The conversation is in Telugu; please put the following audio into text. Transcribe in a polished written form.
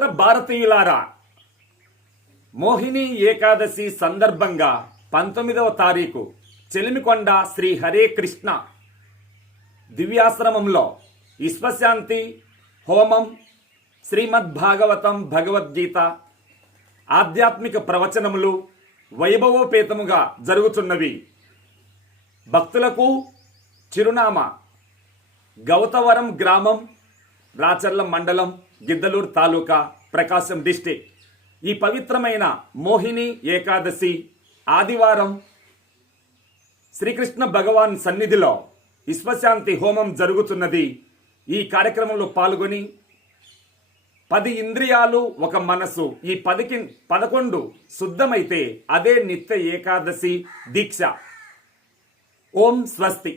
పవిత్ర భారతీయులారా, మోహిని ఏకాదశి సందర్భంగా 19వ తారీఖు చెలిమికొండ శ్రీ హరే కృష్ణ దివ్యాశ్రమంలో విశ్వశాంతి హోమం, శ్రీమద్ భాగవతం, భగవద్గీత, ఆధ్యాత్మిక ప్రవచనములు వైభవోపేతముగా జరుగుతున్నవి. భక్తులకు చిరునామా గౌతవరం గ్రామం, రాచర్ల మండలం, గిద్దలూరు తాలూకా, ప్రకాశం డిస్టిక్. ఈ పవిత్రమైన మోహిని ఏకాదశి ఆదివారం శ్రీకృష్ణ భగవాన్ సన్నిధిలో విశ్వశాంతి హోమం జరుగుతున్నది. ఈ కార్యక్రమంలో పాల్గొని 10 ఇంద్రియాలు ఒక మనసు, ఈ 11 శుద్ధమైతే అదే నిత్య ఏకాదశి దీక్ష. ఓం స్వస్తి.